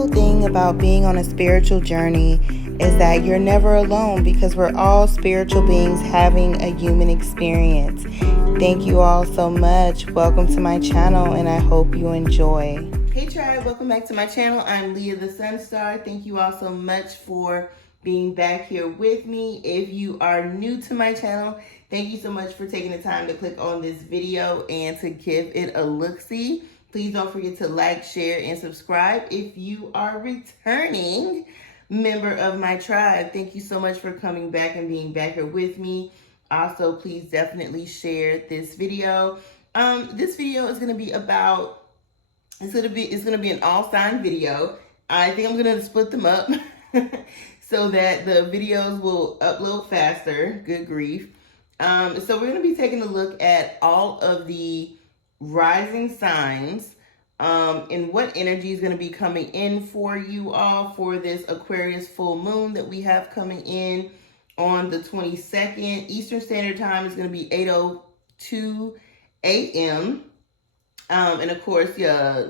beautiful thing about being on a spiritual journey is that you're never alone because we're all spiritual beings having a human experience. Thank you all so much. Welcome to my channel and I hope you enjoy. Hey tribe, welcome back to my channel. I'm Lia the Sun Star. Thank you all so much for being back here with me. If you are new to my channel, thank you so much for taking the time to click on this video and to give it a look-see. Please don't forget to like, share, and subscribe if you are a returning member of my tribe. Thank you so much for coming back and being back here with me. Also, please definitely share this video. This video is going to be about, it's going to be an all sign video. I think I'm going to split them up so that the videos will upload faster. Good grief. So we're going to be taking a look at all of the rising signs and what energy is going to be coming in for you all for this Aquarius full moon that we have coming in on the 22nd. Eastern Standard Time is going to be 8:02 a.m. And of course,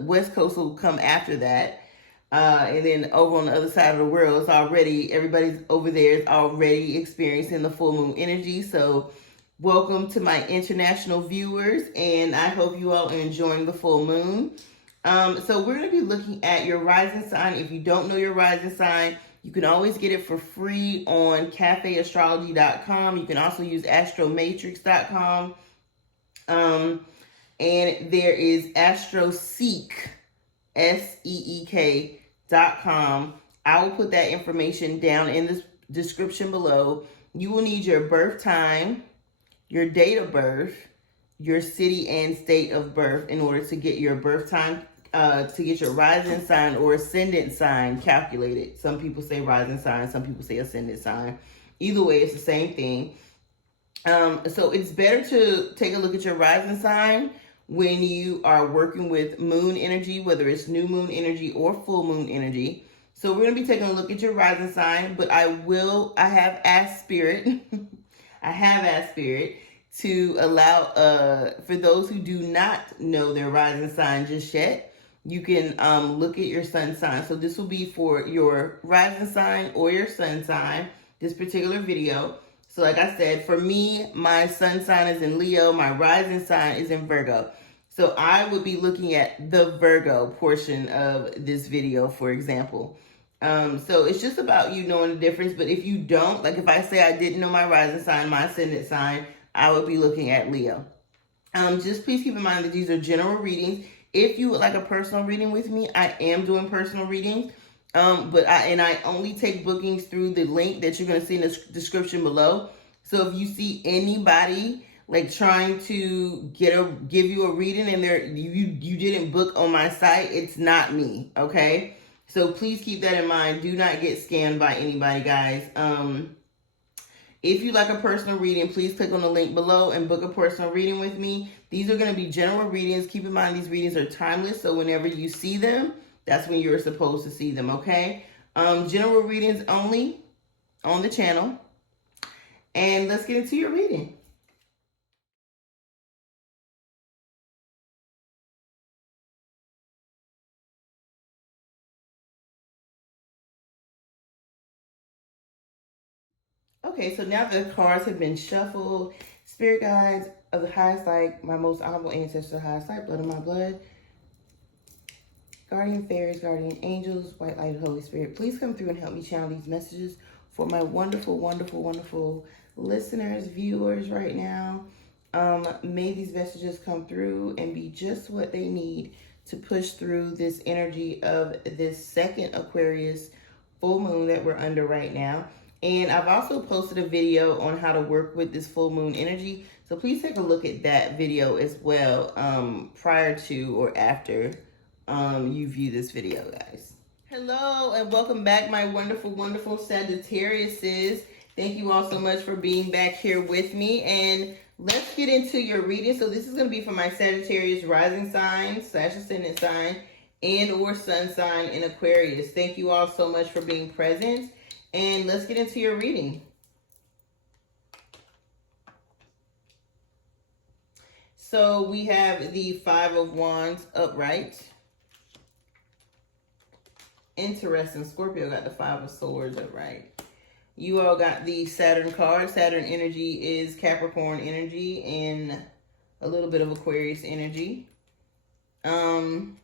West Coast will come after that. And then over on the other side of the world, it's already, everybody's over there is already experiencing the full moon energy. So welcome to my international viewers, and I hope you all are enjoying the full moon. So we're going to be looking at your rising sign. If you don't know your rising sign, you can always get it for free on cafeastrology.com. You can also use astromatrix.com. And there is astroseek, SEEK.com. I will put that information down in the description below. You will need your birth time, your date of birth, your city and state of birth in order to get your birth time, to get your rising sign or ascendant sign calculated. Some people say rising sign, some people say ascendant sign. Either way, it's the same thing. So it's better to take a look at your rising sign when you are working with moon energy, whether it's new moon energy or full moon energy. So we're going to be taking a look at your rising sign, but I have asked Spirit, to allow, for those who do not know their rising sign just yet, you can look at your sun sign. So this will be for your rising sign or your sun sign, this particular video. So like I said, for me, my sun sign is in Leo, my rising sign is in Virgo. So I would be looking at the Virgo portion of this video, for example. So it's just about you knowing the difference. But if you don't, like if I say I didn't know my rising sign, my ascendant sign, I would be looking at Leo. Just please keep in mind that these are general readings. If you would like a personal reading with me, I am doing personal readings. But I only take bookings through the link that you're going to see in the description below. So if you see anybody like trying to give you a reading and you didn't book on my site, it's not me, okay? So please keep that in mind. Do not get scammed by anybody, guys. If you like a personal reading, please click on the link below and book a personal reading with me. These are going to be general readings. Keep in mind these readings are timeless, so whenever you see them, that's when you're supposed to see them, okay? General readings only on the channel. And let's get into your reading. Okay, so now the cards have been shuffled. Spirit guides of the highest light, my most honorable ancestors, the highest light, blood of my blood. Guardian fairies, guardian angels, white light, Holy Spirit, please come through and help me channel these messages for my wonderful, wonderful, wonderful listeners, viewers right now. May these messages come through and be just what they need to push through this energy of this second Aquarius full moon that we're under right now. And I've also posted a video on how to work with this full moon energy. So please take a look at that video as well, prior to or after you view this video, guys. Hello and welcome back, my wonderful, wonderful Sagittariuses. Thank you all so much for being back here with me. And let's get into your reading. So this is going to be for my Sagittarius rising sign, / ascendant sign, and or sun sign in Aquarius. Thank you all so much for being present. And let's get into your reading. So we have the Five of Wands upright. Interesting. Scorpio got the 5 of Swords upright. You all got the Saturn card. Saturn energy is Capricorn energy and a little bit of Aquarius energy. And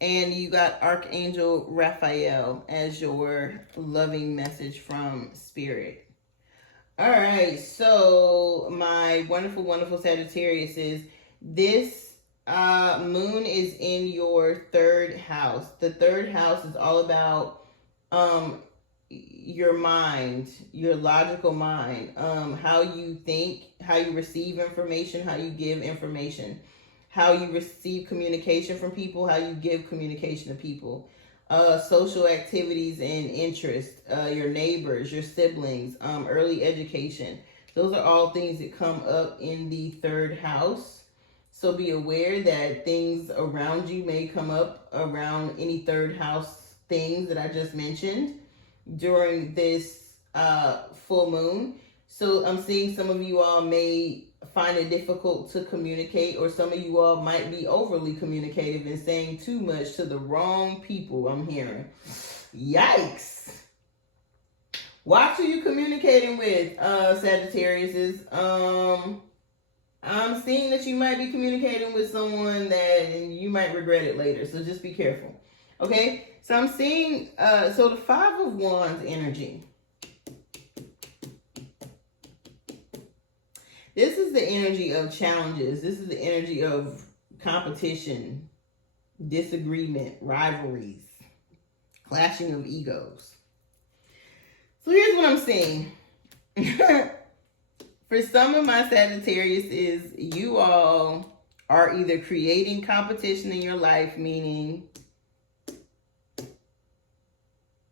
you got Archangel Raphael as your loving message from Spirit. All right, so my wonderful, wonderful Sagittarius is this moon is in your 3rd house. The 3rd house is all about your mind, your logical mind, how you think, how you receive information, how you give information, how you receive communication from people, how you give communication to people, social activities and interests, your neighbors, your siblings, early education. Those are all things that come up in the 3rd house. So be aware that things around you may come up around any 3rd house things that I just mentioned during this full moon. So I'm seeing some of you all may find it difficult to communicate, or some of you all might be overly communicative and saying too much to the wrong people. I'm hearing. Yikes. Watch who you're communicating with, Sagittarius. I'm seeing that you might be communicating with someone that and you might regret it later. So just be careful. Okay? So I'm seeing, so the 5 of Wands energy. This is the energy of challenges. This is the energy of competition, disagreement, rivalries, clashing of egos. So here's what I'm seeing. For some of my Sagittarius is you all are either creating competition in your life, meaning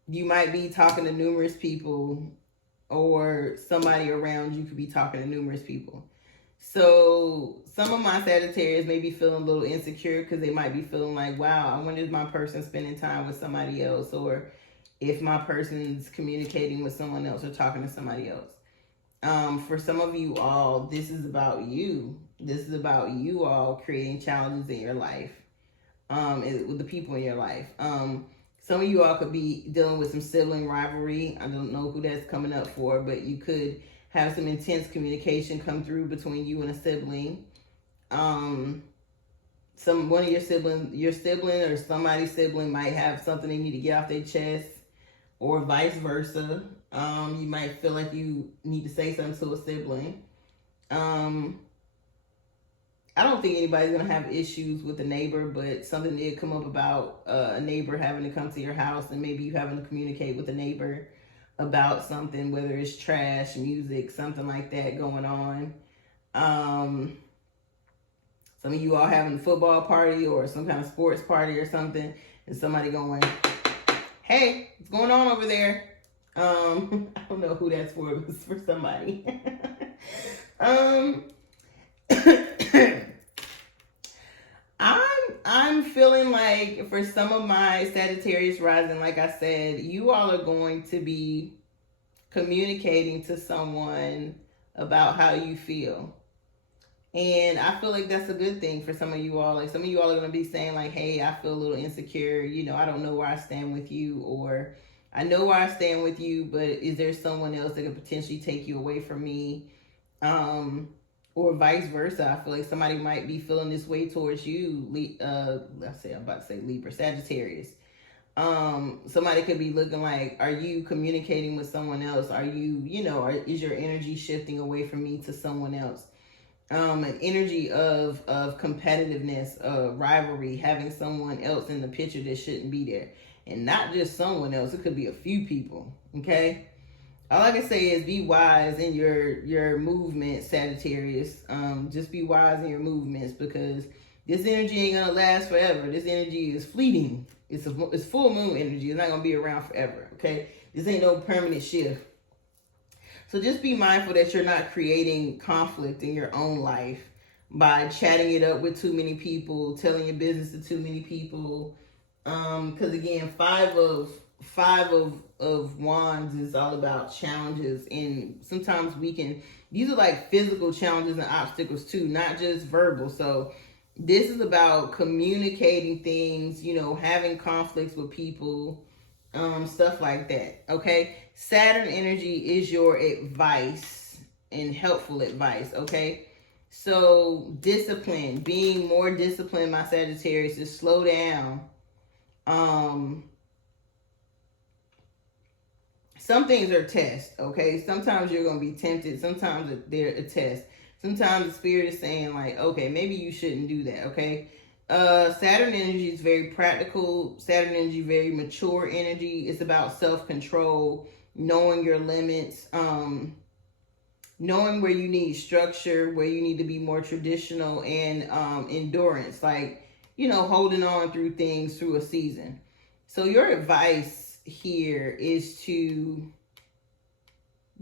you might be talking to numerous people, or somebody around you could be talking to numerous people. So some of my Sagittarius may be feeling a little insecure because they might be feeling like, wow, I wonder if my person's spending time with somebody else, or if my person's communicating with someone else or talking to somebody else. For some of you all, this is about you. This is about you all creating challenges in your life, with the people in your life. Some of you all could be dealing with some sibling rivalry. I don't know who that's coming up for, but you could have some intense communication come through between you and a sibling. One of your sibling or somebody's sibling might have something they need to get off their chest, or vice versa. You might feel like you need to say something to a sibling. I don't think anybody's going to have issues with a neighbor, but something did come up about a neighbor having to come to your house, and maybe you having to communicate with a neighbor about something, whether it's trash, music, something like that going on. Some of you all having a football party or some kind of sports party or something, and somebody going, hey, what's going on over there? I don't know who that's for, but it's for somebody. I'm feeling like for some of my Sagittarius rising, like I said, you all are going to be communicating to someone about how you feel. And I feel like that's a good thing for some of you all. Like some of you all are going to be saying like, hey, I feel a little insecure. You know, I don't know where I stand with you, or I know where I stand with you, but is there someone else that could potentially take you away from me? Or vice versa. I feel like somebody might be feeling this way towards you. I'm about to say Libra, Sagittarius. Somebody could be looking like, are you communicating with someone else? Are you, is your energy shifting away from me to someone else? An energy of competitiveness, rivalry, having someone else in the picture that shouldn't be there. And not just someone else, it could be a few people, okay? All I can say is be wise in your movement, Sagittarius. Just be wise in your movements, because this energy ain't gonna last forever. This energy is fleeting. It's full moon energy. It's not gonna be around forever, okay? This ain't no permanent shift. So just be mindful that you're not creating conflict in your own life by chatting it up with too many people, telling your business to too many people. Because again, five of wands is all about challenges, and sometimes these are like physical challenges and obstacles too, not just verbal. So This is about communicating things, you know, having conflicts with people, stuff like that. Okay. Saturn energy is your advice and helpful advice. Okay. So discipline, being more disciplined, my Sagittarius, is slow down. Some things are tests, okay? Sometimes you're going to be tempted. Sometimes they're a test. Sometimes the spirit is saying, like, okay, maybe you shouldn't do that, okay? Saturn energy is very practical. Saturn energy, very mature energy. It's about self-control, knowing your limits, knowing where you need structure, where you need to be more traditional, and endurance, like, you know, holding on through things through a season. So your advice here is to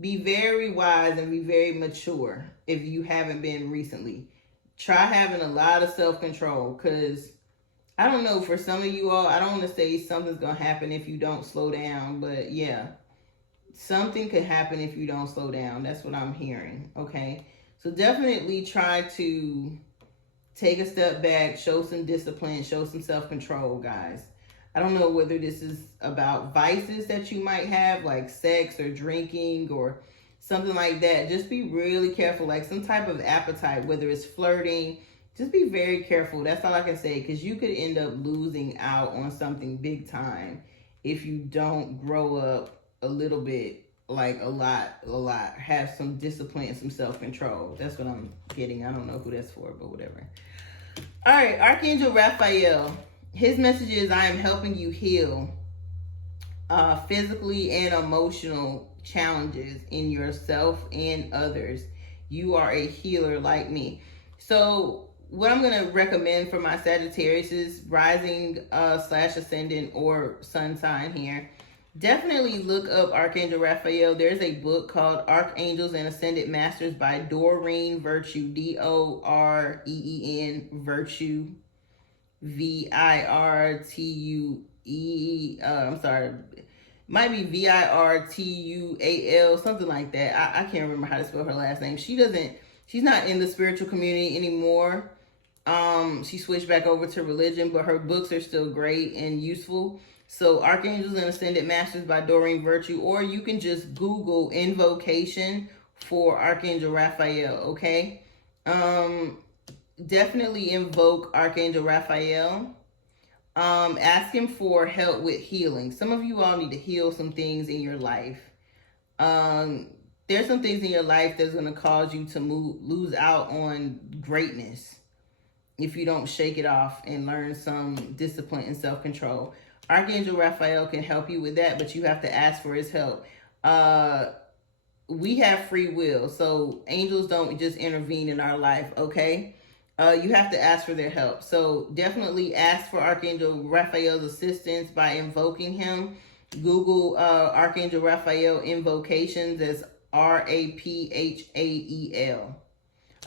be very wise and be very mature if you haven't been recently. Try having a lot of self-control, because I don't know, for some of you all, I don't want to say something's going to happen if you don't slow down, but yeah, something could happen if you don't slow down. That's what I'm hearing, okay? So definitely try to take a step back, show some discipline, show some self-control, guys. I don't know whether this is about vices that you might have, like sex or drinking or something like that. Just be really careful, like some type of appetite, whether it's flirting. Just be very careful. That's all I can say, because you could end up losing out on something big time if you don't grow up a little bit, like a lot. Have some discipline and some self-control. That's what I'm getting. I don't know who that's for, but whatever. All right, Archangel Raphael. His message is, I am helping you heal physically and emotional challenges in yourself and others. You are a healer like me. So what I'm going to recommend for my Sagittarius is rising / ascendant or sun sign here. Definitely look up Archangel Raphael. There's a book called Archangels and Ascended Masters by Doreen Virtue, Doreen Virtue, Virtue. I'm sorry, might be Virtual, something like that. I can't remember how to spell her last name. She's not in the spiritual community anymore. She switched back over to religion, but her books are still great and useful. So Archangels and Ascended Masters by Doreen Virtue, or you can just Google invocation for Archangel Raphael, okay? Definitely invoke Archangel Raphael. Ask him for help with healing. Some of you all need to heal some things in your life. There's some things in your life that's going to cause you to lose out on greatness if you don't shake it off and learn some discipline and self-control. Archangel Raphael can help you with that, but you have to ask for his help. We have free will, so angels don't just intervene in our life, okay? You have to ask for their help. So definitely ask for Archangel Raphael's assistance by invoking him. Google Archangel Raphael invocations as Raphael.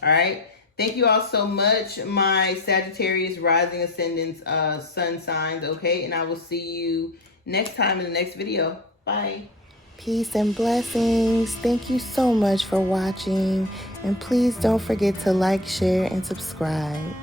All right. Thank you all so much, my Sagittarius rising ascendants, sun signs, okay? And I will see you next time in the next video. Bye. Peace and blessings. Thank you so much for watching. And please don't forget to like, share, and subscribe.